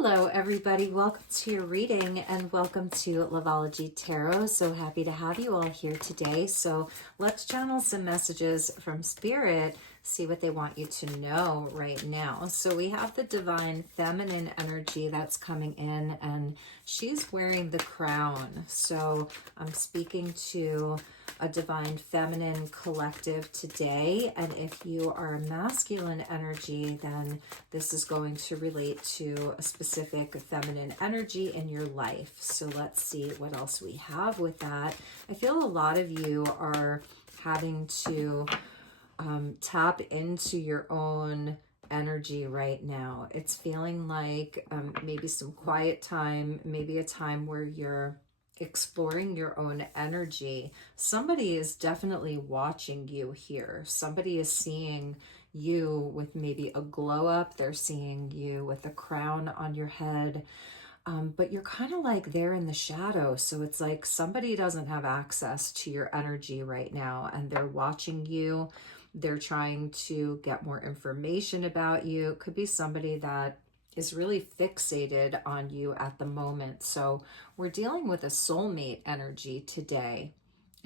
Hello, everybody. Welcome to your reading and welcome to Loveology Tarot. So happy to have you all here today. So let's channel some messages from Spirit, see what they want you to know right now. So we have the divine feminine energy that's coming in, and she's wearing the crown. So I'm speaking to a divine feminine collective today, and if you are a masculine energy, then this is going to relate to a specific feminine energy in your life. So let's see what else we have with that. I feel a lot of you are having to tap into your own energy right now. It's feeling like maybe some quiet time, maybe a time where you're exploring your own energy. Somebody is definitely watching you here. Somebody is seeing you with maybe a glow up. They're seeing you with a crown on your head. But you're kind of like there in the shadow. So it's like somebody doesn't have access to your energy right now, and they're watching you. They're trying to get more information about you. It could be somebody that is really fixated on you at the moment. So we're dealing with a soulmate energy today.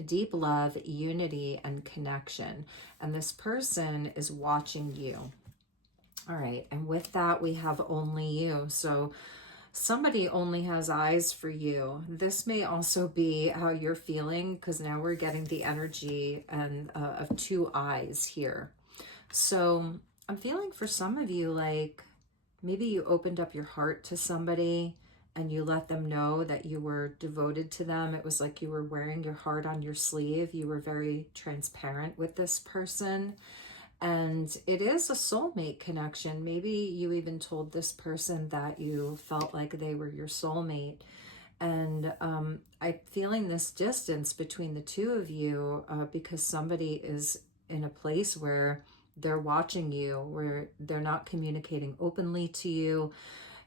Deep love, unity, and connection. And this person is watching you. All right. And with that, we have only you. So somebody only has eyes for you. This may also be how you're feeling, because now we're getting the energy and of two eyes here. So I'm feeling for some of you like maybe you opened up your heart to somebody and you let them know that you were devoted to them. It was like you were wearing your heart on your sleeve. You were very transparent with this person. And it is a soulmate connection. Maybe you even told this person that you felt like they were your soulmate. And I'm feeling this distance between the two of you because somebody is in a place where they're watching you, where they're not communicating openly to you.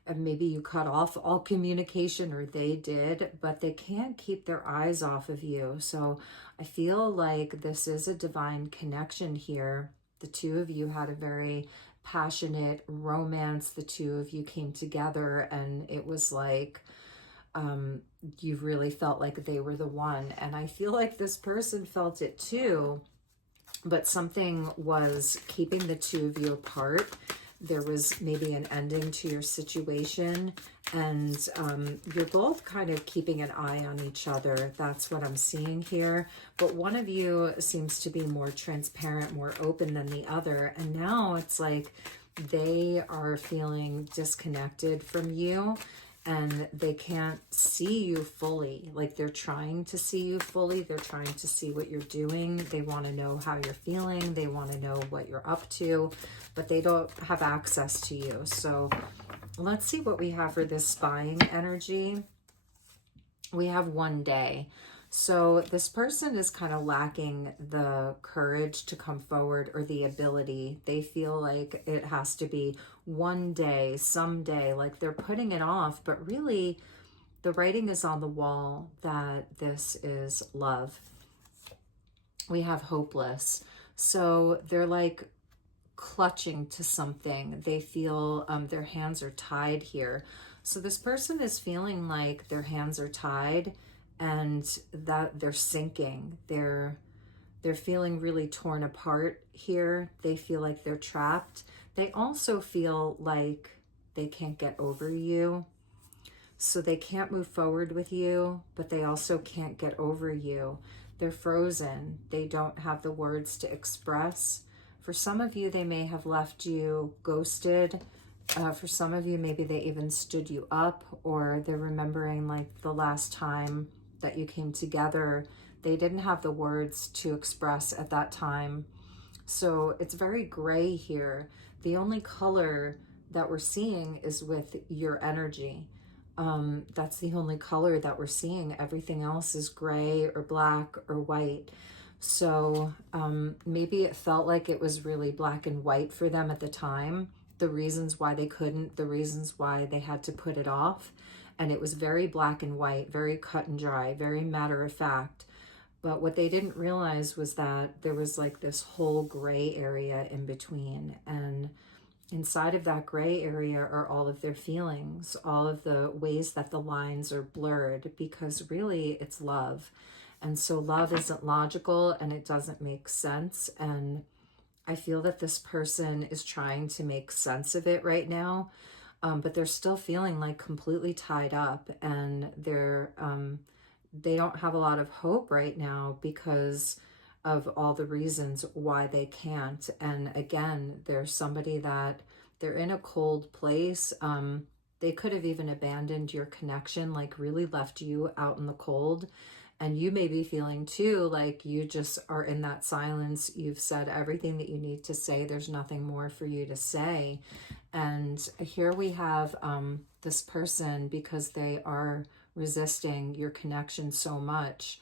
And maybe you cut off all communication, or they did, but they can't keep their eyes off of you. So I feel like this is a divine connection here. The two of you had a very passionate romance. The two of you came together, and it was like you really felt like they were the one. And I feel like this person felt it too, but something was keeping the two of you apart. There was maybe an ending to your situation, and you're both kind of keeping an eye on each other. That's what I'm seeing here. But one of you seems to be more transparent, more open than the other. And now it's like they are feeling disconnected from you, and they can't see you fully. Like they're trying to see you fully. They're trying to see what you're doing. They want to know how you're feeling. They want to know what you're up to, but they don't have access to you. So let's see what we have for this spying energy. We have one day. So this person is kind of lacking the courage to come forward, or the ability. They feel like it has to be one day, someday, like they're putting it off, but really the writing is on the wall that this is love. We have hopeless. So they're like clutching to something. They feel their hands are tied here. So this person is feeling like their hands are tied and that they're sinking. They're feeling really torn apart here. They feel like they're trapped. They also feel like they can't get over you. So they can't move forward with you, but they also can't get over you. They're frozen. They don't have the words to express. For some of you, they may have left you ghosted. For some of you, maybe they even stood you up, or they're remembering like the last time that you came together. They didn't have the words to express at that time. So it's very gray here. The only color that we're seeing is with your energy. That's the only color that we're seeing. Everything else is gray or black or white. So maybe it felt like it was really black and white for them at the time. The reasons why they couldn't, the reasons why they had to put it off. And it was very black and white, very cut and dry, very matter of fact. But what they didn't realize was that there was like this whole gray area in between. And inside of that gray area are all of their feelings, all of the ways that the lines are blurred, because really it's love. And so love isn't logical and it doesn't make sense. And I feel that this person is trying to make sense of it right now, but they're still feeling like completely tied up, and they don't have a lot of hope right now because of all the reasons why they can't. And again, there's somebody that they're in a cold place. They could have even abandoned your connection, like really left you out in the cold. And you may be feeling too, like you just are in that silence. You've said everything that you need to say. There's nothing more for you to say. And here we have this person, because they are resisting your connection so much.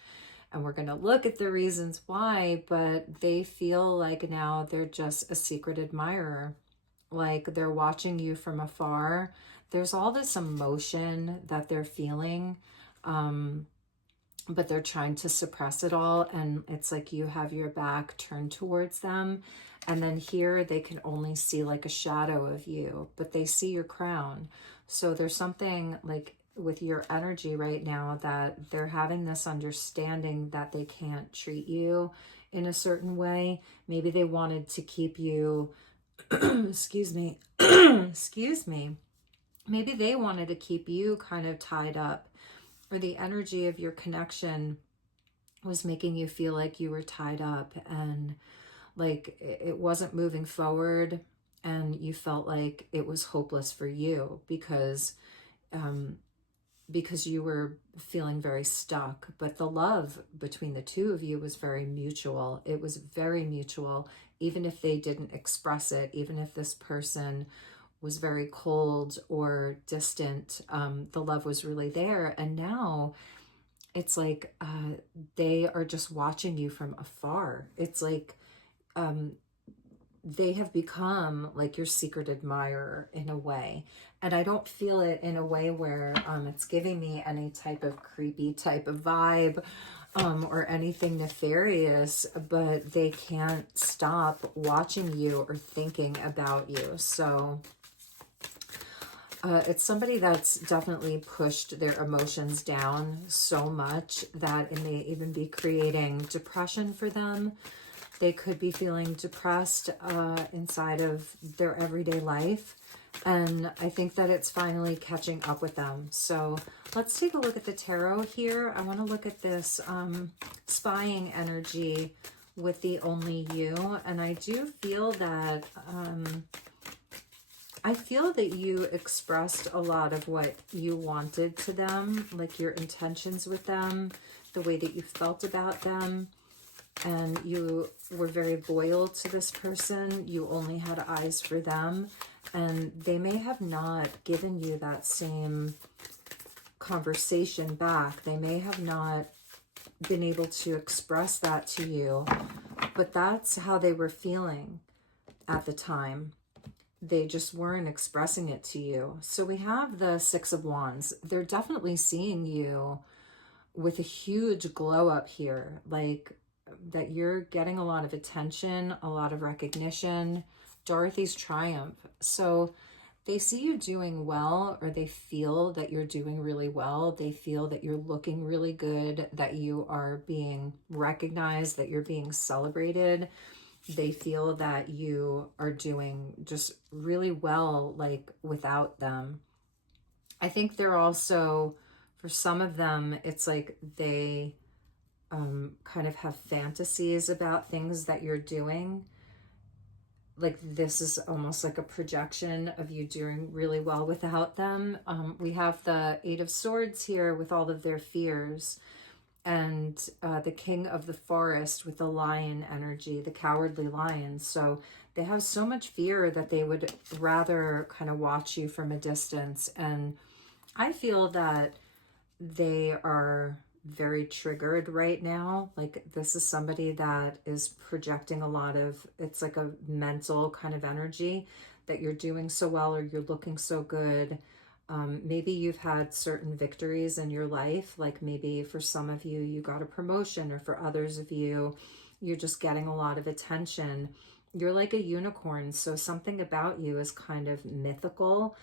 And we're going to look at the reasons why, but they feel like now they're just a secret admirer. Like they're watching you from afar. There's all this emotion that they're feeling, but they're trying to suppress it all. And it's like you have your back turned towards them. And then here they can only see like a shadow of you, but they see your crown. So there's something like with your energy right now that they're having this understanding that they can't treat you in a certain way. Maybe they wanted to keep you, excuse me, excuse me. Maybe they wanted to keep you kind of tied up, or the energy of your connection was making you feel like you were tied up and like it wasn't moving forward, and you felt like it was hopeless for you because you were feeling very stuck. But the love between the two of you was very mutual. It was very mutual, even if they didn't express it, even if this person was very cold or distant, the love was really there. And now it's like they are just watching you from afar. It's like they have become like your secret admirer in a way. And I don't feel it in a way where it's giving me any type of creepy type of vibe or anything nefarious, but they can't stop watching you or thinking about you. So it's somebody that's definitely pushed their emotions down so much that it may even be creating depression for them. They could be feeling depressed inside of their everyday life. And I think that it's finally catching up with them. So let's take a look at the tarot here. I want to look at this spying energy with the only you. And I do feel that you expressed a lot of what you wanted to them, like your intentions with them, the way that you felt about them. And you were very loyal to this person. You only had eyes for them. And they may have not given you that same conversation back. They may have not been able to express that to you. But that's how they were feeling at the time. They just weren't expressing it to you. So we have the Six of Wands. They're definitely seeing you with a huge glow up here. Like that you're getting a lot of attention, a lot of recognition. Dorothy's triumph. So they see you doing well, or they feel that you're doing really well. They feel that you're looking really good, that you are being recognized, that you're being celebrated. They feel that you are doing just really well, like without them. I think they're also, for some of them, it's like they kind of have fantasies about things that you're doing. Like this is almost like a projection of you doing really well without them. We have the Eight of Swords here with all of their fears, and the King of the Forest with the lion energy, the cowardly lion. So they have so much fear that they would rather kind of watch you from a distance. And I feel that they are very triggered right now. Like this is somebody that is projecting a lot of, it's like a mental kind of energy that you're doing so well, or you're looking so good. Maybe you've had certain victories in your life. Like maybe for some of you, you got a promotion, or for others of you, you're just getting a lot of attention. you're like a unicorn. So something about you is kind of mythical.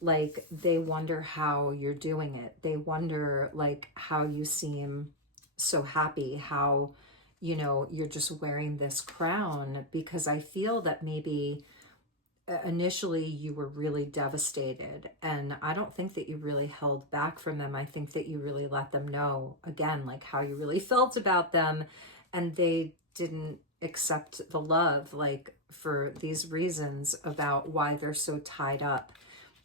Like they wonder how you're doing it. They wonder like how you seem so happy, how, you know, you're just wearing this crown, because I feel that maybe initially you were really devastated, and I don't think that you really held back from them. I think that you really let them know again like how you really felt about them, and they didn't accept the love, like for these reasons about why they're so tied up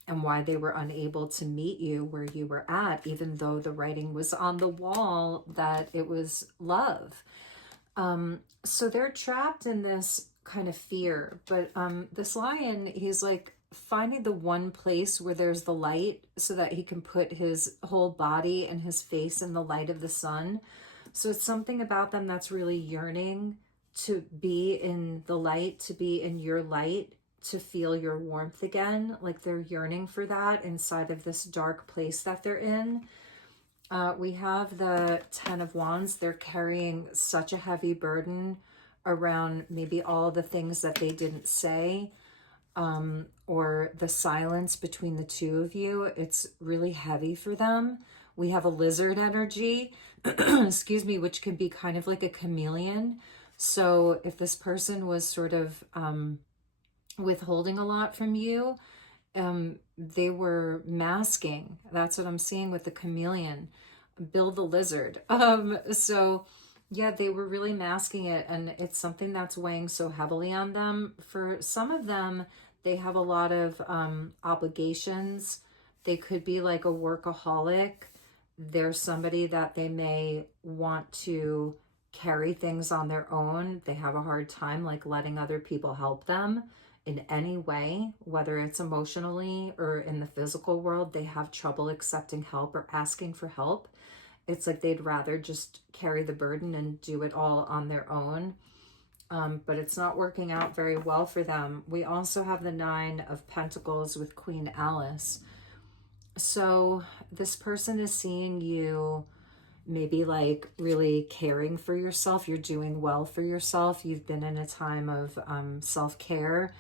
and why they were unable to meet you where you were at, even though the writing was on the wall that it was love. So they're trapped in this kind of fear, but this lion, he's like finding the one place where there's the light so that he can put his whole body and his face in the light of the sun. So it's something about them that's really yearning to be in the light, to be in your light, to feel your warmth again. Like they're yearning for that inside of this dark place that they're in. We have the 10 of Wands. They're carrying such a heavy burden around maybe all the things that they didn't say, or the silence between the two of you. It's really heavy for them. We have a lizard energy, excuse me, which can be kind of like a chameleon. So if this person was sort of withholding a lot from you, they were masking. That's what I'm seeing with the chameleon. Bill the lizard. So yeah, they were really masking it, and it's something that's weighing so heavily on them. For some of them, they have a lot of obligations. They could be like a workaholic. There's somebody that they may want to carry things on their own. They have a hard time like letting other people help them in any way, whether it's emotionally or in the physical world. They have trouble accepting help or asking for help. It's like they'd rather just carry the burden and do it all on their own. But it's not working out very well for them. We also have the 9 of Pentacles with Queen Alice. So this person is seeing you maybe like really caring for yourself. You're doing well for yourself. You've been in a time of self-care.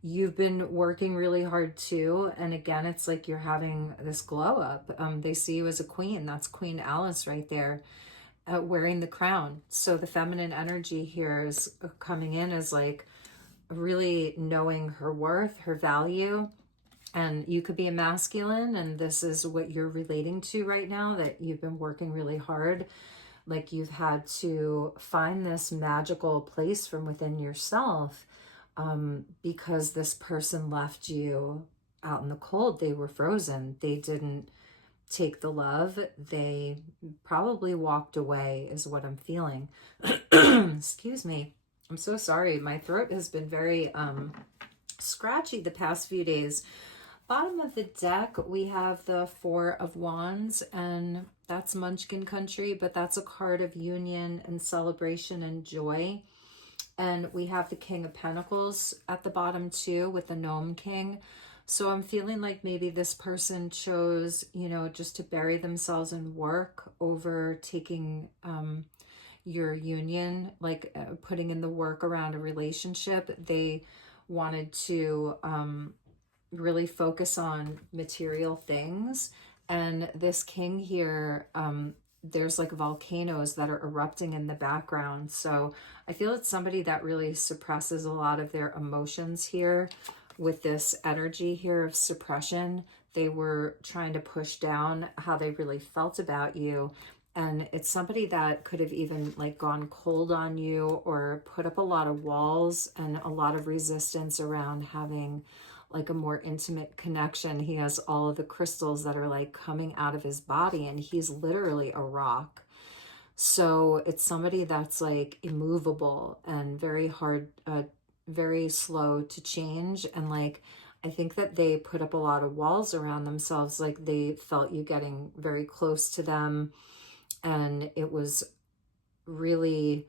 You've been working really hard too. And again, it's like you're having this glow up. They see you as a queen. That's Queen Alice right there, wearing the crown. So the feminine energy here is coming in as like really knowing her worth, her value. And you could be a masculine, and this is what you're relating to right now, that you've been working really hard. Like you've had to find this magical place from within yourself, because this person left you out in the cold. They were frozen. They didn't take the love. They probably walked away is what I'm feeling. Excuse me. I'm so sorry. My throat has been very scratchy the past few days. Bottom of the deck, we have the 4 of Wands, and that's Munchkin Country, but that's a card of union and celebration and joy. And we have the King of Pentacles at the bottom too, with the Gnome King. So I'm feeling like maybe this person chose, you know, just to bury themselves in work over taking your union, like putting in the work around a relationship. They wanted to really focus on material things. And this king here, there's like volcanoes that are erupting in the background. So I feel it's somebody that really suppresses a lot of their emotions here with this energy here of suppression. They were trying to push down how they really felt about you. And it's somebody that could have even like gone cold on you or put up a lot of walls and a lot of resistance around having like a more intimate connection. He has all of the crystals that are like coming out of his body, and he's literally a rock. So it's somebody that's like immovable and very hard, very slow to change. And like, I think that they put up a lot of walls around themselves. Like they felt you getting very close to them, and it was really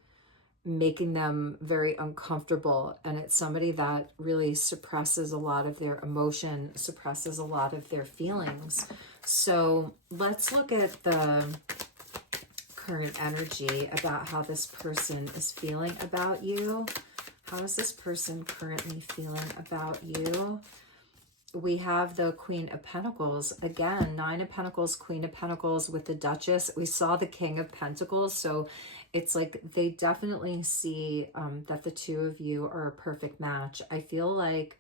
making them very uncomfortable. And it's somebody that really suppresses a lot of their emotion, suppresses a lot of their feelings. So let's look at the current energy about how this person is feeling about you, How is this person currently feeling about you? We have the Queen of Pentacles. Again, Nine of Pentacles, Queen of Pentacles with the Duchess. We saw the King of Pentacles. So it's like they definitely see that the two of you are a perfect match. I feel like,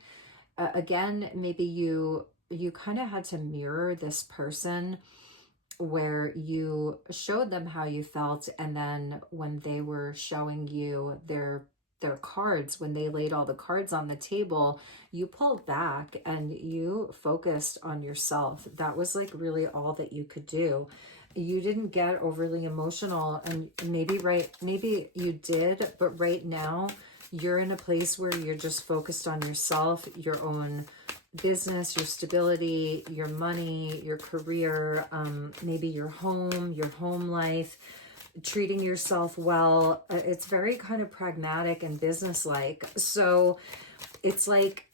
again, maybe you kind of had to mirror this person where you showed them how you felt, and then when they were showing you their cards, when they laid all the cards on the table, you pulled back and you focused on yourself. That was like really all that you could do. You didn't get overly emotional, and maybe you did, but right now you're in a place where you're just focused on yourself, your own business, your stability, your money, your career, maybe your home life, treating yourself well. It's very kind of pragmatic and business-like. So it's like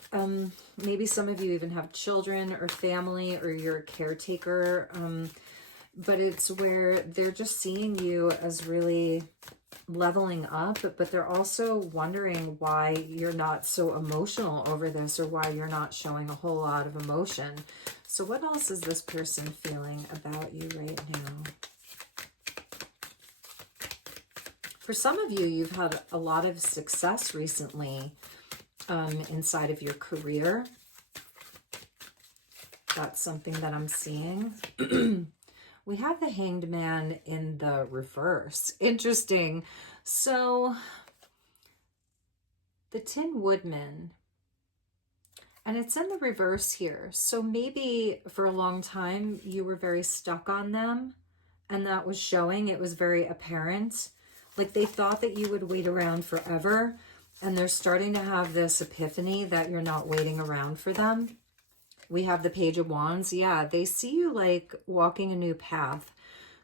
maybe some of you even have children or family, or you're a caretaker, but it's where they're just seeing you as really leveling up, but they're also wondering why you're not so emotional over this, or why you're not showing a whole lot of emotion. So what else is this person feeling about you right now? For some of you, you've had a lot of success recently inside of your career. That's something that I'm seeing. We have the Hanged Man in the reverse. Interesting. So the Tin Woodman, and it's in the reverse here. So maybe for a long time you were very stuck on them, and that was showing. It was very apparent. Like they thought that you would wait around forever, and they're starting to have this epiphany that you're not waiting around for them. We have the Page of Wands. Yeah, they see you like walking a new path.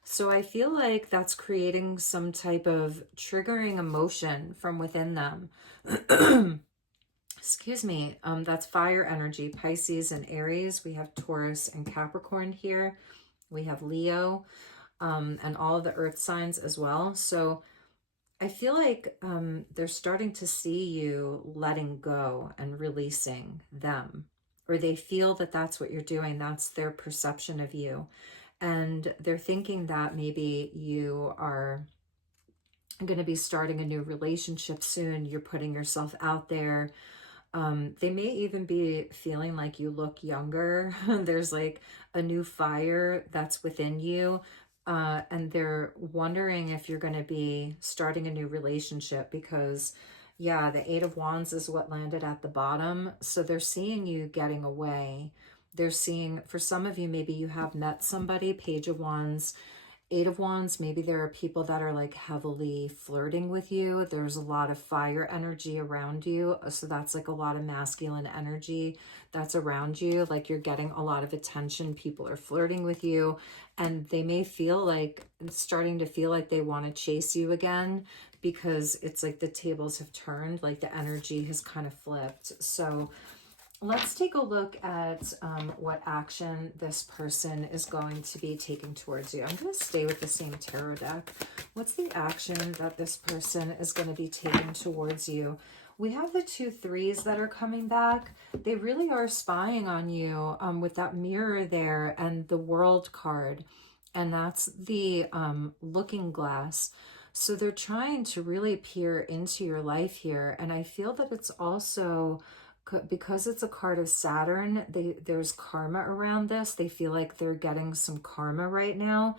So I feel like that's creating some type of triggering emotion from within them. Excuse me. That's fire energy, Pisces and Aries. We have Taurus and Capricorn here. We have Leo, and all of the earth signs as well. So I feel like they're starting to see you letting go and releasing them, or they feel that that's what you're doing. That's their perception of you. And they're thinking that maybe you are going to be starting a new relationship soon. You're putting yourself out there. They may even be feeling like you look younger. There's like a new fire that's within you. And they're wondering if you're going to be starting a new relationship, because yeah, the Eight of Wands is what landed at the bottom. So they're seeing you getting away. They're seeing, for some of you, maybe you have met somebody, Page of Wands, Eight of Wands. Maybe there are people that are like heavily flirting with you. There's a lot of fire energy around you. So that's like a lot of masculine energy that's around you. Like you're getting a lot of attention. People are flirting with you, and they may feel like, starting to feel like they want to chase you again, because it's like the tables have turned, like the energy has kind of flipped. So let's take a look at what action this person is going to be taking towards you. I'm going to stay with the same tarot deck. What's the action that this person is going to be taking towards you? We have the 2 3s that are coming back. They really are spying on you with that mirror there and the World card. And that's the Looking Glass. So they're trying to really peer into your life here. And I feel that it's also, because it's a card of Saturn, there's karma around this. They feel like they're getting some karma right now,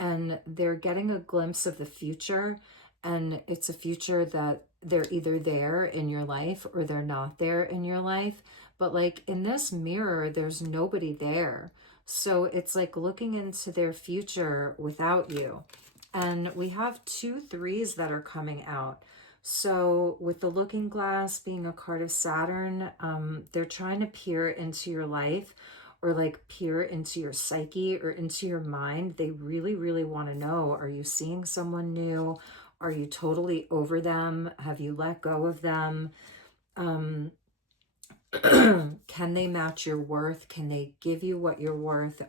and they're getting a glimpse of the future. And it's a future that they're either there in your life or they're not there in your life. But like in this mirror, there's nobody there. So it's like looking into their future without you. And we have 2 3s that are coming out. So with the Looking Glass being a card of Saturn, they're trying to peer into your life, or like peer into your psyche or into your mind. They really, really want to know, are you seeing someone new? Are you totally over them? Have you let go of them? Can they match your worth? Can they give you what you're worth?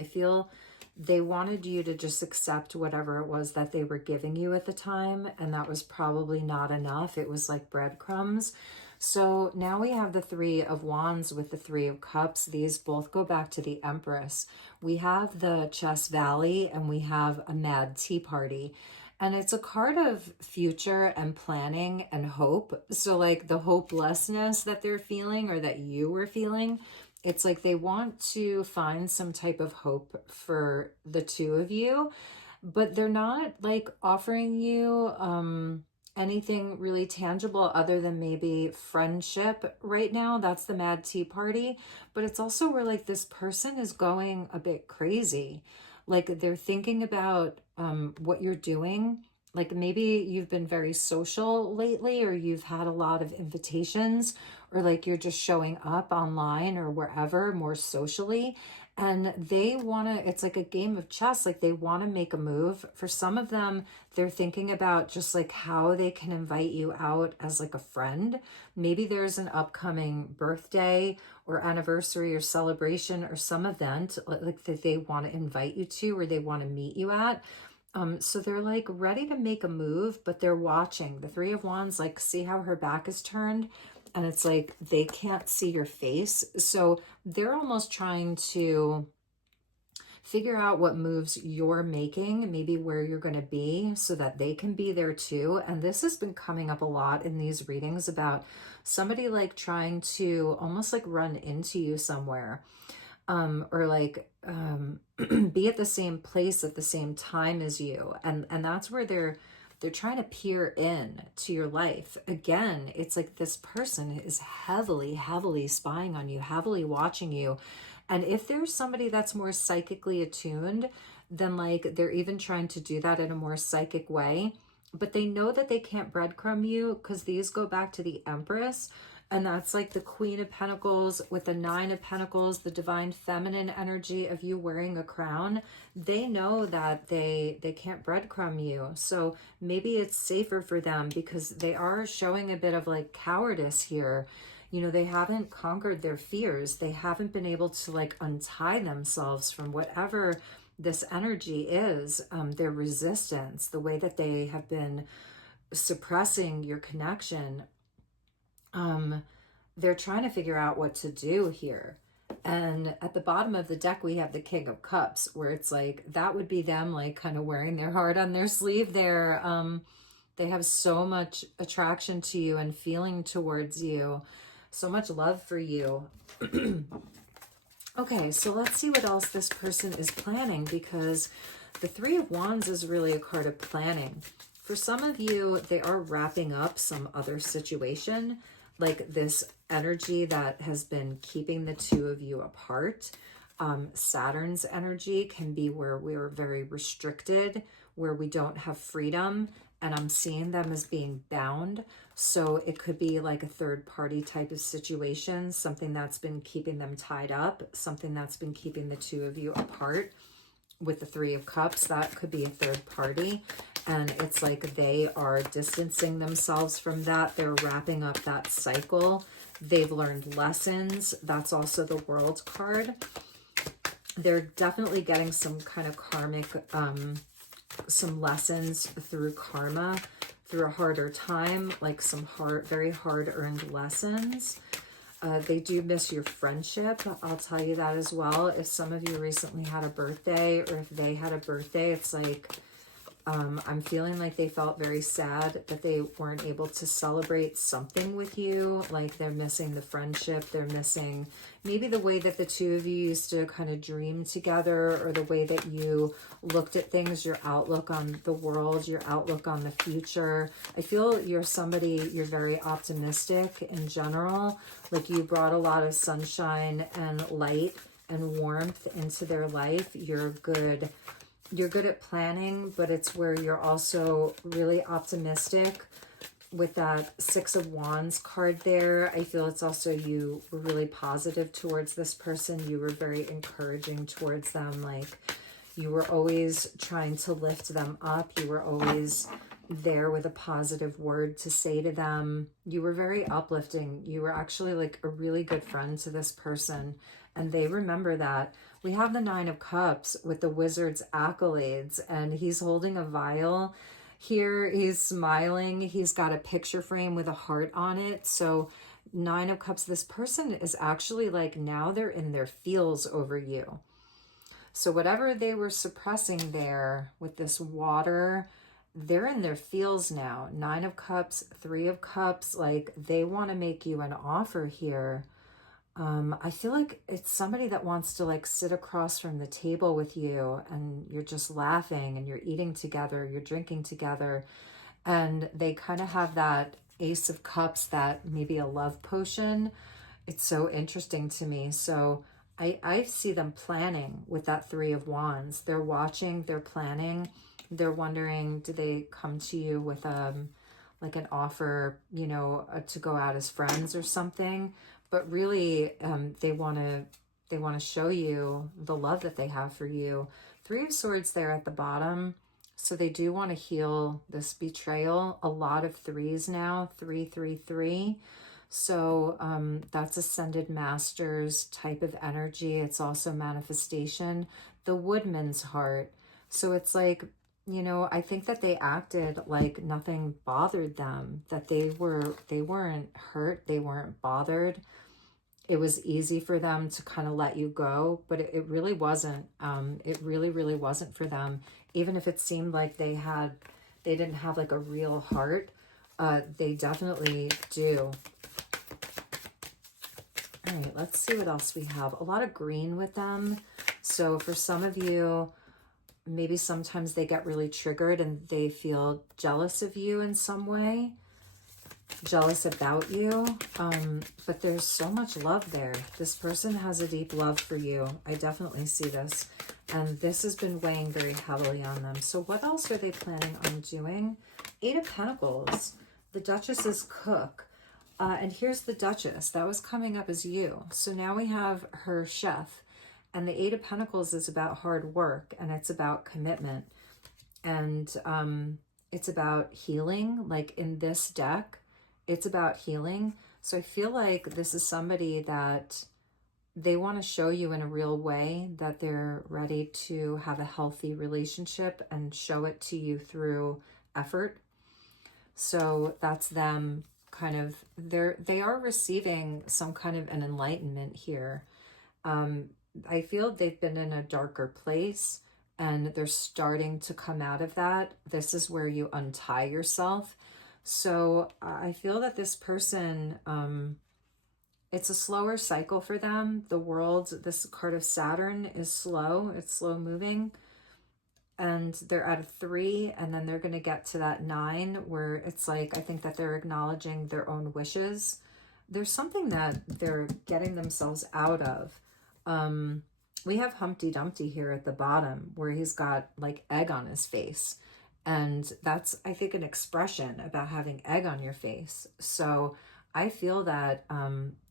I feel they wanted you to just accept whatever it was that they were giving you at the time, and that was probably not enough. It was like breadcrumbs. So now we have the Three of Wands with the Three of Cups. These both go back to the Empress. We have the Chess Valley and we have a Mad Tea Party. And it's a card of future and planning and hope. So like the hopelessness that they're feeling or that you were feeling, it's like they want to find some type of hope for the two of you, but they're not like offering you anything really tangible other than maybe friendship right now. That's the Mad Tea Party. But it's also where like this person is going a bit crazy. Like they're thinking about what you're doing. Like maybe you've been very social lately, or you've had a lot of invitations, or like you're just showing up online or wherever more socially. And they want to, it's like a game of chess. Like they want to make a move. For some of them, they're thinking about just like how they can invite you out as like a friend. Maybe there's an upcoming birthday or anniversary or celebration or some event like that they want to invite you to, or they want to meet you at. So they're like ready to make a move, but they're watching. The Three of Wands, like see how her back is turned, and it's like they can't see your face. So they're almost trying to figure out what moves you're making, maybe where you're going to be, so that they can be there too. And this has been coming up a lot in these readings about somebody like trying to almost like run into you somewhere, or like be at the same place at the same time as you. And that's where they're trying to peer in to your life. Again, it's like this person is heavily spying on you, heavily watching you. And if there's somebody that's more psychically attuned, then like they're even trying to do that in a more psychic way. But they know that they can't breadcrumb you because these go back to the Empress. And that's like the Queen of Pentacles with the Nine of Pentacles, the divine feminine energy of you wearing a crown. They know that they can't breadcrumb you. So maybe it's safer for them because they are showing a bit of like cowardice here. You know, they haven't conquered their fears. They haven't been able to like untie themselves from whatever this energy is, their resistance, the way that they have been suppressing your connection. They're trying to figure out what to do here. And at the bottom of the deck, we have the King of Cups, where it's like, that would be them like kind of wearing their heart on their sleeve there. They have so much attraction to you and feeling towards you, so much love for you. Okay, so let's see what else this person is planning, because the Three of Wands is really a card of planning. For some of you, they are wrapping up some other situation, like this energy that has been keeping the two of you apart. Saturn's energy can be where we are very restricted, where we don't have freedom, and I'm seeing them as being bound. So it could be like a third party type of situation, something that's been keeping them tied up, something that's been keeping the two of you apart. With the Three of Cups, that could be a third party. And it's like they are distancing themselves from that. They're wrapping up that cycle. They've learned lessons. That's also the World card. They're definitely getting some kind of karmic, some lessons through karma, through a harder time, like some very hard-earned lessons. They do miss your friendship. I'll tell you that as well. If some of you recently had a birthday, or if they had a birthday, it's like, I'm feeling like they felt very sad that they weren't able to celebrate something with you. Like they're missing the friendship. They're missing maybe the way that the two of you used to kind of dream together, or the way that you looked at things, your outlook on the world, your outlook on the future. I feel you're somebody, you're very optimistic in general. Like you brought a lot of sunshine and light and warmth into their life. You're good at planning, but it's where you're also really optimistic. With that Six of Wands card there, I feel it's also you were really positive towards this person. You were very encouraging towards them. Like you were always trying to lift them up. You were always there with a positive word to say to them. You were very uplifting. You were actually like a really good friend to this person, and they remember that. we have the Nine of Cups with the Wizard's accolades, and he's holding a vial. Here he's smiling. He's got a picture frame with a heart on it. So Nine of Cups, this person is actually like, now they're in their feels over you. So whatever they were suppressing there with this water, they're in their feels now. Nine of Cups, Three of Cups, like they want to make you an offer here. I feel like it's somebody that wants to like sit across from the table with you, and you're just laughing and you're eating together, you're drinking together, and they kind of have that Ace of Cups, that maybe a love potion. It's so interesting to me. So I see them planning with that Three of Wands. They're watching, they're planning, they're wondering, do they come to you with like an offer, you know, to go out as friends or something? But really, they want to show you the love that they have for you. Three of Swords there at the bottom. So they do want to heal this betrayal. A lot of threes now, 333. So that's Ascended Masters type of energy. It's also manifestation. The Woodman's heart. So it's like, you know, I think that they acted like nothing bothered them, that they weren't hurt, they weren't bothered. It was easy for them to kind of let you go, but it really wasn't. It really wasn't for them. Even if it seemed like they didn't have like a real heart, they definitely do. All right, let's see what else we have. A lot of green with them. So for some of you, maybe sometimes they get really triggered and they feel jealous of you in some way, jealous about you, but there's so much love there. This person has a deep love for you. I definitely see this, and this has been weighing very heavily on them. So what else are they planning on doing? Eight of Pentacles, the Duchess's cook, and here's the Duchess. That was coming up as you. So now we have her chef, and the Eight of Pentacles is about hard work, and it's about commitment, and it's about healing. Like in this deck, it's about healing. So I feel like this is somebody that they want to show you in a real way that they're ready to have a healthy relationship and show it to you through effort. So that's them kind of, they are receiving some kind of an enlightenment here. I feel they've been in a darker place and they're starting to come out of that. This is where you untie yourself. So I feel that this person, it's a slower cycle for them. The world, this card of Saturn is slow. It's slow moving. And they're at a 3, and then they're going to get to that 9 where it's like, I think that they're acknowledging their own wishes. There's something that they're getting themselves out of. We have Humpty Dumpty here at the bottom where he's got like egg on his face. And that's, I think, an expression about having egg on your face. So I feel that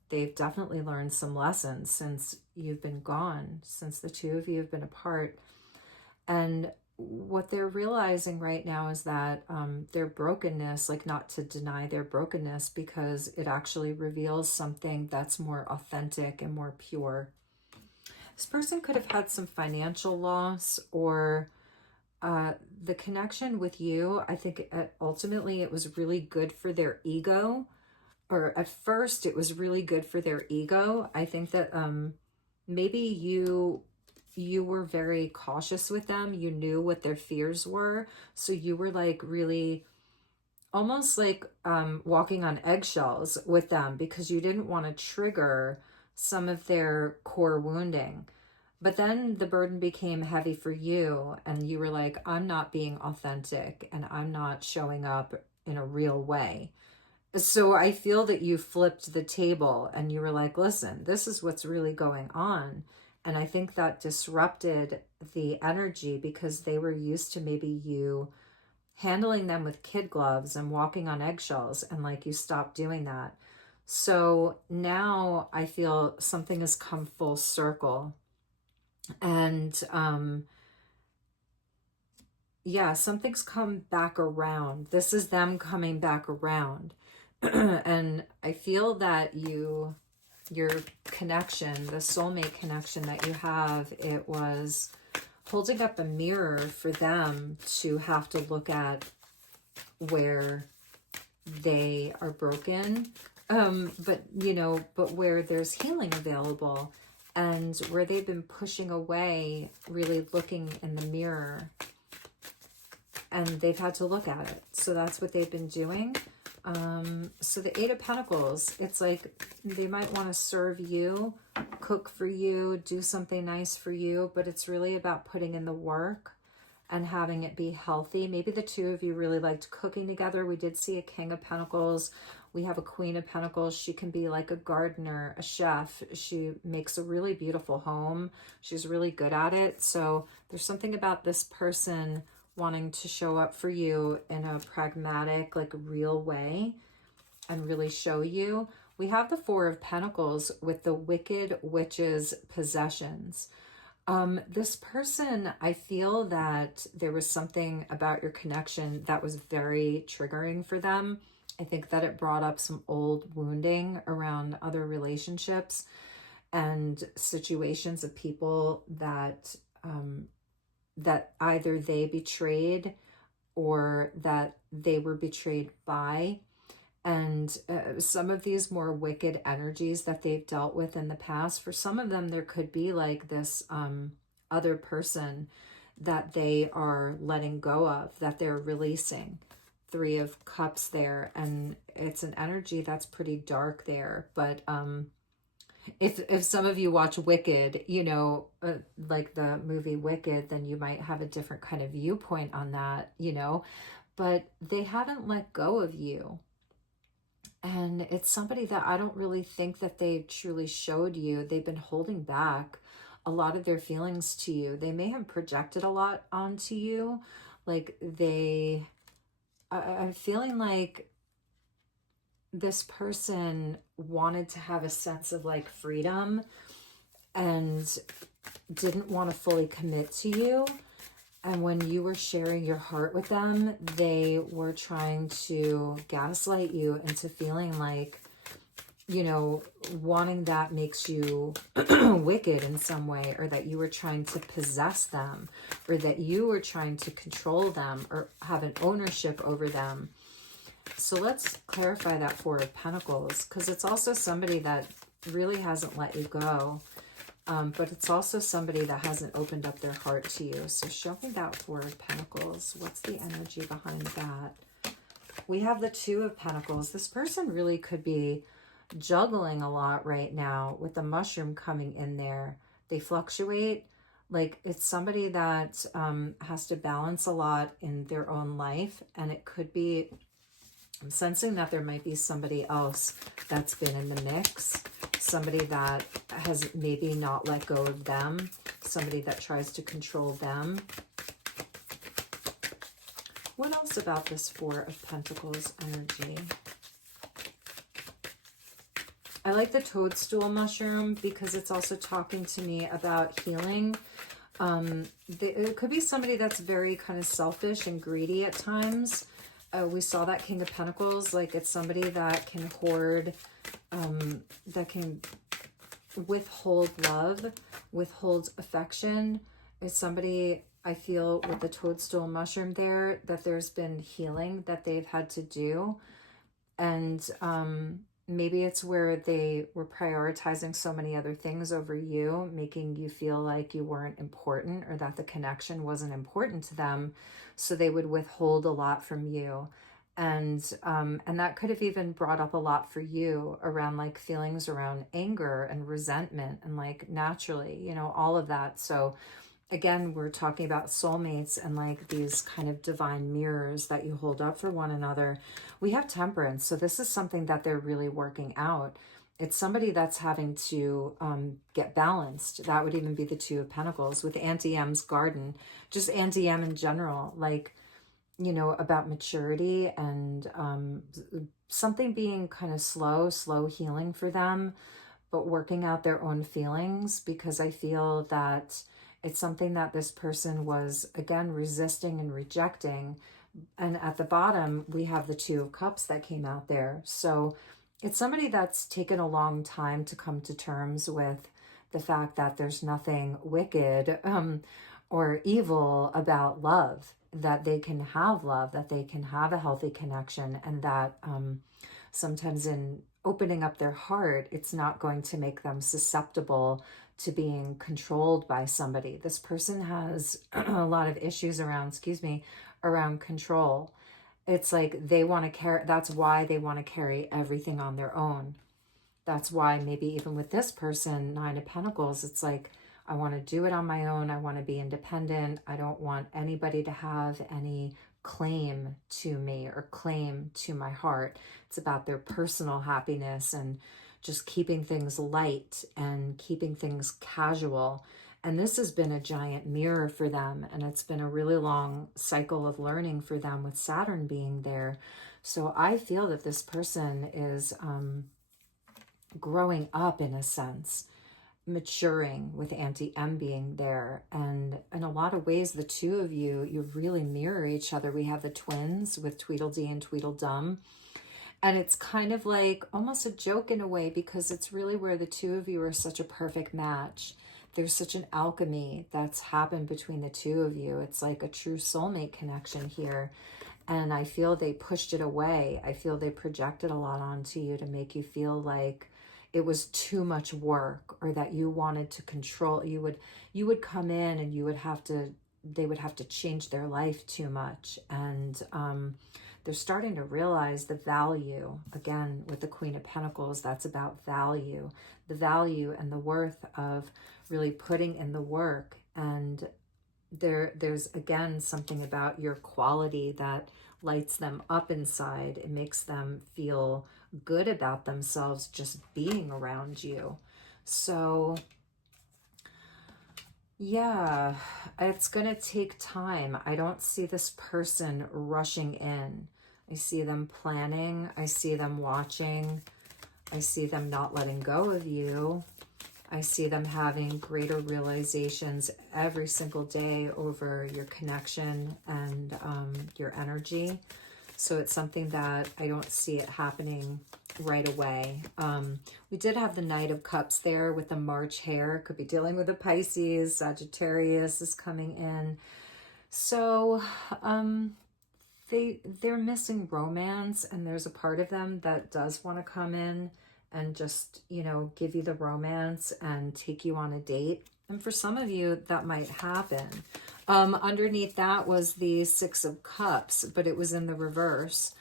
they've definitely learned some lessons since you've been gone, since the two of you have been apart. And what they're realizing right now is that their brokenness, like not to deny their brokenness, because it actually reveals something that's more authentic and more pure. This person could have had some financial loss, or the connection with you. I think ultimately it was really good for their ego, or at first it was really good for their ego. I think that maybe you were very cautious with them. You knew what their fears were. So you were like really almost like walking on eggshells with them because you didn't want to trigger some of their core wounding. But then the burden became heavy for you, and you were like, I'm not being authentic and I'm not showing up in a real way. So I feel that you flipped the table and you were like, listen, this is what's really going on. And I think that disrupted the energy because they were used to maybe you handling them with kid gloves and walking on eggshells, and like you stopped doing that. So now I feel something has come full circle. And yeah, something's come back around. This is them coming back around. And I feel that you your connection, the soulmate connection that you have, it was holding up a mirror for them to have to look at where they are broken, but where there's healing available, and where they've been pushing away, really looking in the mirror, and they've had to look at it. So that's what they've been doing. So the Eight of Pentacles, it's like they might want to serve you, cook for you, do something nice for you, but it's really about putting in the work and having it be healthy. Maybe the two of you really liked cooking together. We did see a King of Pentacles. We have a Queen of Pentacles. She can be like a gardener, a chef. She makes a really beautiful home. She's really good at it. So there's something about this person wanting to show up for you in a pragmatic, like real way and really show you. We have the Four of Pentacles with the Wicked Witch's possessions. This person, I feel that there was something about your connection that was very triggering for them. I think that it brought up some old wounding around other relationships and situations of people that that either they betrayed or that they were betrayed by. And some of these more wicked energies that they've dealt with in the past, for some of them, there could be like this other person that they are letting go of, that they're releasing. Three of Cups there. And it's an energy that's pretty dark there. But if some of you watch Wicked, like the movie Wicked, then you might have a different kind of viewpoint on that, but they haven't let go of you. And it's somebody that I don't really think that they truly showed you. They've been holding back a lot of their feelings to you. They may have projected a lot onto you. Like I'm feeling like this person wanted to have a sense of like freedom and didn't want to fully commit to you. And when you were sharing your heart with them, they were trying to gaslight you into feeling like, wanting that makes you wicked in some way, or that you were trying to possess them, or that you were trying to control them or have an ownership over them. So let's clarify that Four of Pentacles, because it's also somebody that really hasn't let you go. But it's also somebody that hasn't opened up their heart to you. So show me that Four of Pentacles. What's the energy behind that? We have the Two of Pentacles. This person really could be juggling a lot right now with the mushroom coming in there. They fluctuate. Like it's somebody that has to balance a lot in their own life. And it could be, I'm sensing that there might be somebody else that's been in the mix. Somebody that has maybe not let go of them. Somebody that tries to control them. What else about this Four of Pentacles energy? I like the toadstool mushroom because it's also talking to me about healing. It could be somebody that's very kind of selfish and greedy at times. We saw that King of Pentacles, like it's somebody that can hoard, that can withhold love, withhold affection. It's somebody, I feel, with the toadstool mushroom there, that there's been healing that they've had to do. And maybe it's where they were prioritizing so many other things over you, making you feel like you weren't important, or that the connection wasn't important to them. So they would withhold a lot from you. And that could have even brought up a lot for you around like feelings around anger and resentment and like naturally, all of that. So again, we're talking about soulmates and like these kind of divine mirrors that you hold up for one another. We have Temperance. So this is something that they're really working out. It's somebody that's having to get balanced. That would even be the Two of Pentacles with Auntie M's garden, just Auntie M in general, like, about maturity and something being kind of slow healing for them, but working out their own feelings, because I feel that it's something that this person was, again, resisting and rejecting. And at the bottom, we have the Two of Cups that came out there. So it's somebody that's taken a long time to come to terms with the fact that there's nothing wicked or evil about love, that they can have love, that they can have a healthy connection, and that sometimes in opening up their heart, it's not going to make them susceptible to being controlled by somebody. This person has a lot of issues around, excuse me, around control. It's like they want to carry, that's why they want to carry everything on their own. That's why maybe even with this person, Nine of Pentacles, it's like, I want to do it on my own. I want to be independent. I don't want anybody to have any claim to me or claim to my heart. It's about their personal happiness and just keeping things light and keeping things casual. And this has been a giant mirror for them. And it's been a really long cycle of learning for them with Saturn being there. So I feel that this person is growing up in a sense, maturing with Auntie M being there. And in a lot of ways, the two of you really mirror each other. We have the twins with Tweedledee and Tweedledum. And it's kind of like almost a joke in a way, because it's really where the two of you are such a perfect match. There's such an alchemy that's happened between the two of you. It's like a true soulmate connection here. And I feel they pushed it away. I feel they projected a lot onto you to make you feel like it was too much work, or that you wanted to control. You would come in and they would have to change their life too much. And they're starting to realize the value, again, with the Queen of Pentacles, that's about value, the value and the worth of really putting in the work. And there's again something about your quality that lights them up inside. It makes them feel good about themselves just being around you. So yeah, it's gonna take time. I don't see this person rushing in. I see them planning. I see them watching. I see them not letting go of you. I see them having greater realizations every single day over your connection and your energy. So it's something that I don't see it happening right away. We did have the Knight of Cups there with the March hare. Could be dealing with a Pisces. Sagittarius is coming in. So they're missing romance, and there's a part of them that does want to come in and just, you know, give you the romance and take you on a date. And for some of you, that might happen. Underneath that was the Six of Cups, but it was in the reverse.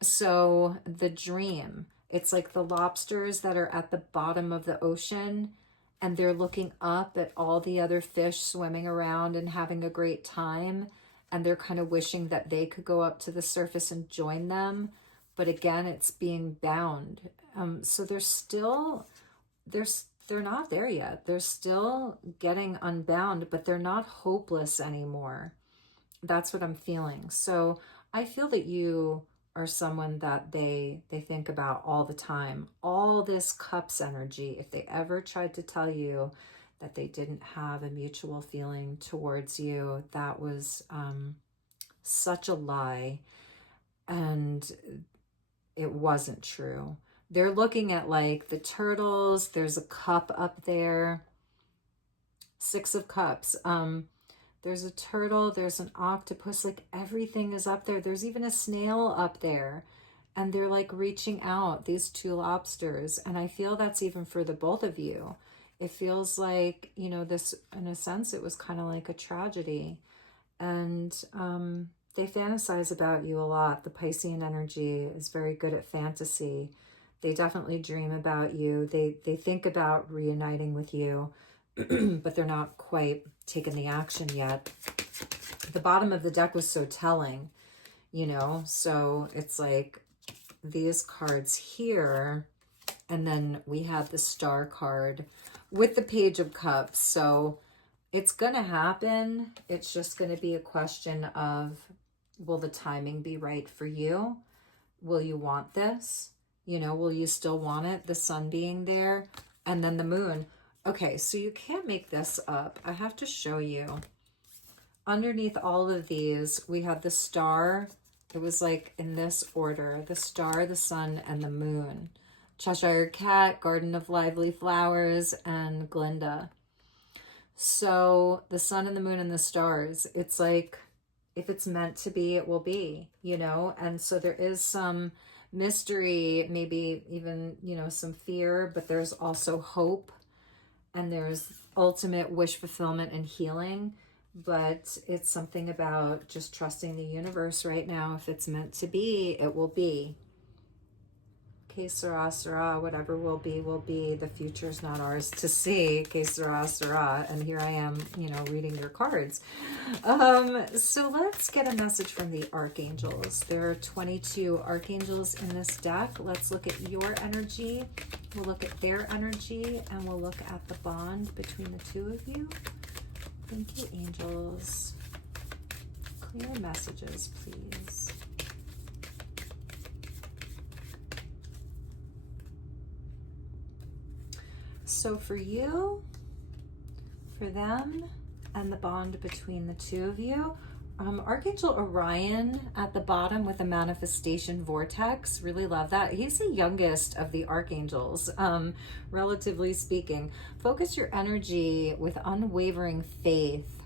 So the dream, it's like the lobsters that are at the bottom of the ocean, and they're looking up at all the other fish swimming around and having a great time. And they're kind of wishing that they could go up to the surface and join them. But again, it's being bound. So they're not there yet. They're still getting unbound, but they're not hopeless anymore. That's what I'm feeling. So I feel that you are someone that they think about all the time. All this cups energy, if they ever tried to tell you that they didn't have a mutual feeling towards you, that was such a lie. And it wasn't true. They're looking at like the turtles. There's a cup up there. Six of Cups. There's a turtle. There's an octopus. Like everything is up there. There's even a snail up there. And they're like reaching out, these two lobsters. And I feel that's even for the both of you. It feels like, you know, this, in a sense, it was kind of like a tragedy. And they fantasize about you a lot. The Piscean energy is very good at fantasy. They definitely dream about you. They think about reuniting with you, but they're not quite taking the action yet. The bottom of the deck was so telling, you know, so it's like these cards here, and then we have the Star card with the Page of Cups. So it's going to happen. It's just going to be a question of, will the timing be right for you? Will you want this? You know, will you still want it? The sun being there, and then the moon. Okay, so you can't make this up. I have to show you. Underneath all of these, we have the Star It was like in this order: the star, the sun, and the moon. Cheshire Cat, Garden of Lively Flowers, and Glinda. So the sun and the moon and the stars, it's like, if it's meant to be, it will be, you know? And so there is some mystery, maybe even, you know, some fear, but there's also hope, and there's ultimate wish fulfillment and healing. But it's something about just trusting the universe right now. If it's meant to be, it will be. Que sera, sera, whatever will be, will be. The future's not ours to see. Que sera, sera. And here I am, you know, reading your cards. So let's get a message from the archangels. There are 22 archangels in this deck. Let's look at your energy. We'll look at their energy, and we'll look at the bond between the two of you. Thank you, angels. Clear messages, please. So for you, for them, and the bond between the two of you, Archangel Orion at the bottom with a manifestation vortex. Really love that. He's the youngest of the archangels, relatively speaking. Focus your energy with unwavering faith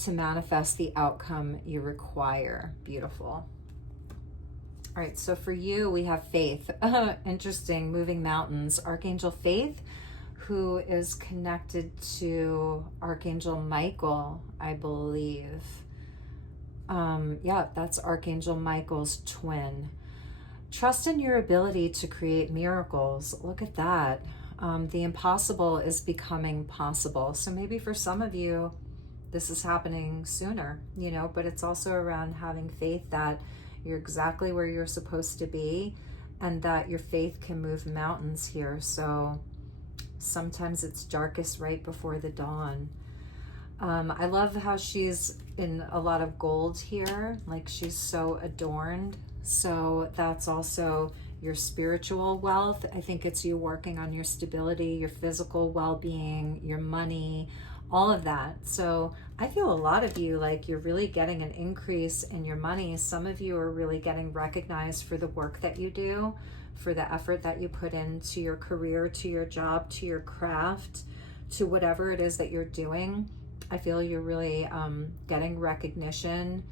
to manifest the outcome you require. Beautiful. All right, so for you, we have Faith. Interesting, moving mountains. Archangel Faith, who is connected to Archangel Michael, I believe. Yeah, that's Archangel Michael's twin. Trust in your ability to create miracles. Look at that. The impossible is becoming possible. So maybe for some of you, this is happening sooner, you know, but it's also around having faith that you're exactly where you're supposed to be, and that your faith can move mountains here. So sometimes it's darkest right before the dawn. I love how she's in a lot of gold here, like she's so adorned. So that's also your spiritual wealth. I think it's you working on your stability, your physical well-being, your money, all of that. So I feel a lot of you, like you're really getting an increase in your money. Some of you are really getting recognized for the work that you do, for the effort that you put into your career, to your job, to your craft, to whatever it is that you're doing. I feel you're really getting recognition,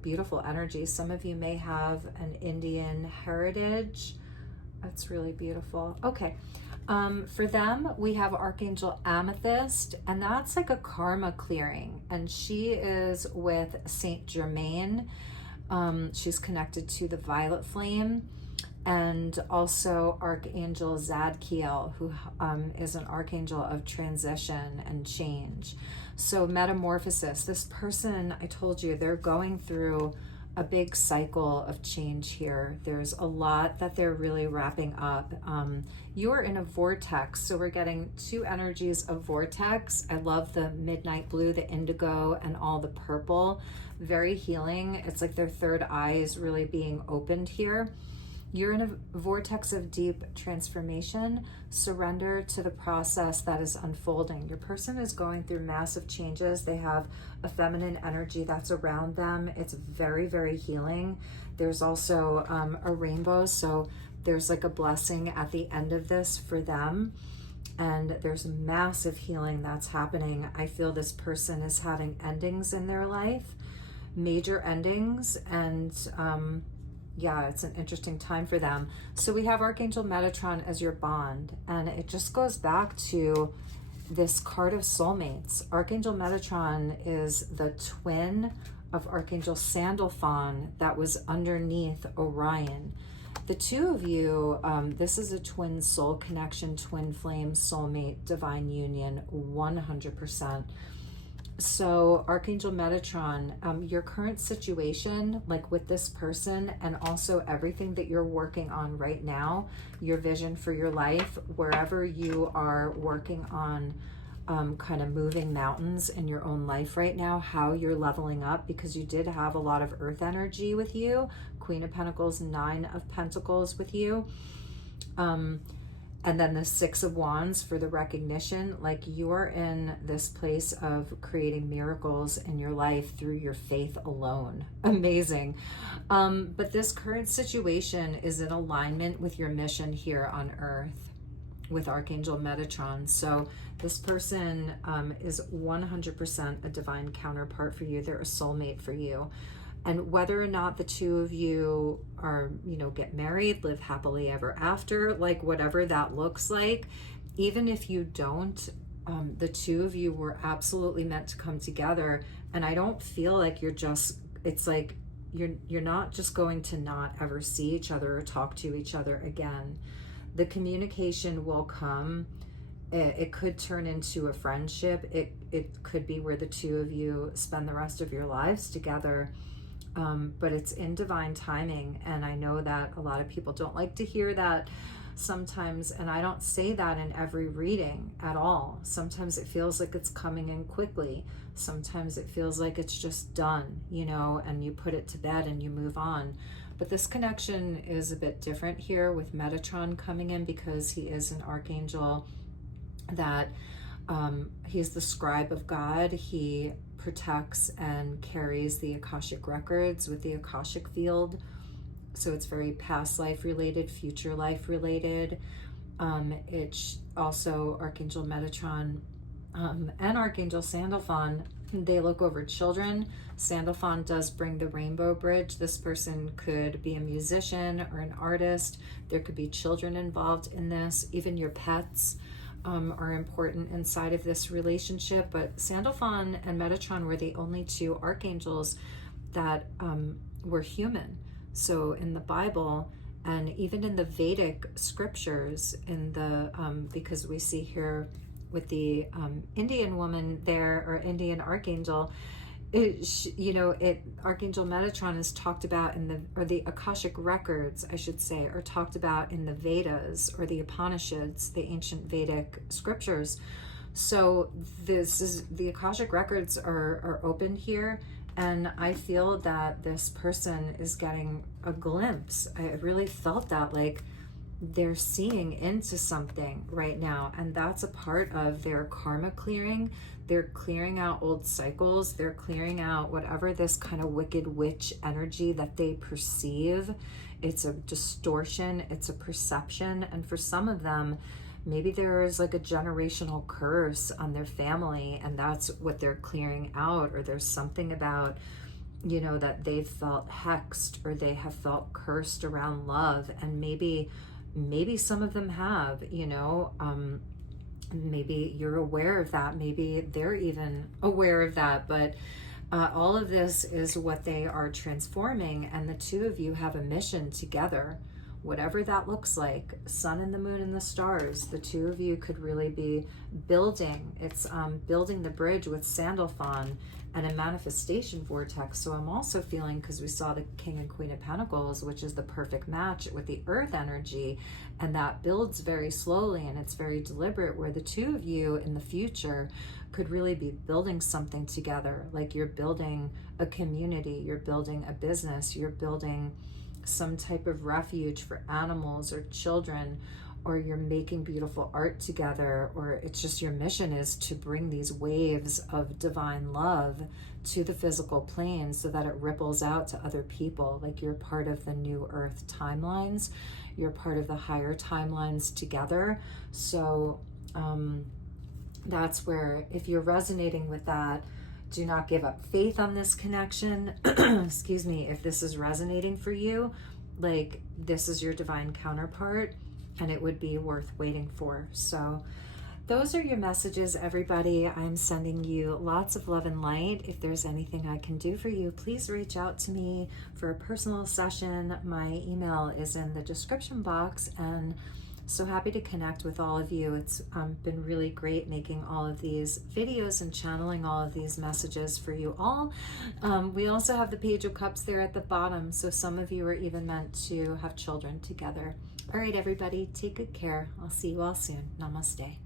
beautiful energy. Some of you may have an Indian heritage. That's really beautiful. Okay. For them, we have Archangel Amethyst, and that's like a karma clearing. And she is with Saint Germain. She's connected to the violet flame. And also Archangel Zadkiel, who is an archangel of transition and change. So metamorphosis, this person, I told you, they're going through a big cycle of change here. There's a lot that they're really wrapping up. You are in a vortex, so we're getting two energies of vortex. I love the midnight blue, the indigo, and all the purple. Very healing. It's like their third eye is really being opened here. You're in a vortex of deep transformation. Surrender to the process that is unfolding. Your person is going through massive changes. They have a feminine energy that's around them. It's very, very healing. There's also a rainbow. So there's like a blessing at the end of this for them. And there's massive healing that's happening. I feel this person is having endings in their life, major endings, and yeah, it's an interesting time for them. So we have Archangel Metatron as your bond, and it just goes back to this card of soulmates. Archangel Metatron is the twin of Archangel Sandalphon that was underneath Orion. The two of you, this is a twin soul connection, twin flame, soulmate, divine union, 100%. So Archangel Metatron, your current situation, like with this person, and also everything that you're working on right now, your vision for your life, wherever you are working on kind of moving mountains in your own life right now, how you're leveling up, because you did have a lot of earth energy with you, Queen of Pentacles, Nine of Pentacles with you. And then the Six of Wands for the recognition, like you're in this place of creating miracles in your life through your faith alone. Amazing. But this current situation is in alignment with your mission here on earth with Archangel Metatron. So this person is 100% a divine counterpart for you. They're a soulmate for you. And whether or not the two of you are, get married, live happily ever after, like whatever that looks like, even if you don't, the two of you were absolutely meant to come together. And I don't feel like it's like you're not just going to not ever see each other or talk to each other again. The communication will come. It could turn into a friendship. It could be where the two of you spend the rest of your lives together. But it's in divine timing. And I know that a lot of people don't like to hear that sometimes. And I don't say that in every reading at all. Sometimes it feels like it's coming in quickly. Sometimes it feels like it's just done, and you put it to bed and you move on. But this connection is a bit different here with Metatron coming in, because he is an archangel that he's the scribe of God. He protects and carries the Akashic records with the Akashic field. So it's very past life related, future life related. It's also Archangel Metatron and Archangel Sandalphon. They look over children. Sandalphon does bring the rainbow bridge. This person could be a musician or an artist. There could be children involved in this. Even your pets are important inside of this relationship. But Sandalphon and Metatron were the only two archangels that were human. So in the Bible, and even in the Vedic scriptures, because we see here with the Indian woman there, or Indian archangel, Archangel Metatron is talked about the Akashic records, I should say, are talked about in the Vedas or the Upanishads, the ancient Vedic scriptures. So the Akashic records are open here. And I feel that this person is getting a glimpse. I really felt that, like, they're seeing into something right now. And that's a part of their karma clearing. They're clearing out old cycles. They're clearing out whatever this kind of wicked witch energy that they perceive. It's a distortion. It's a perception. And for some of them, maybe there's like a generational curse on their family, and that's what they're clearing out. Or there's something about, that they've felt hexed, or they have felt cursed around love. And maybe some of them have, maybe you're aware of that. Maybe they're even aware of that. But all of this is what they are transforming. And the two of you have a mission together. Whatever that looks like, sun and the moon and the stars, the two of you could really be building. It's building the bridge with Sandalphon and a manifestation vortex. So I'm also feeling, because we saw the King and Queen of Pentacles, which is the perfect match with the earth energy, and that builds very slowly and it's very deliberate, where the two of you in the future could really be building something together. Like you're building a community, you're building a business, you're building some type of refuge for animals or children, or you're making beautiful art together, or it's just your mission is to bring these waves of divine love to the physical plane so that it ripples out to other people. Like you're part of the new earth timelines, you're part of the higher timelines together. So that's where, if you're resonating with that, do not give up faith on this connection. Excuse me, if this is resonating for you, like this is your divine counterpart, and it would be worth waiting for. So those are your messages, everybody. I'm sending you lots of love and light. If there's anything I can do for you, please reach out to me for a personal session. My email is in the description box, and so happy to connect with all of you. It's been really great making all of these videos and channeling all of these messages for you all. We also have the Page of Cups there at the bottom, so some of you are even meant to have children together. All right, everybody, take good care. I'll see you all soon. Namaste.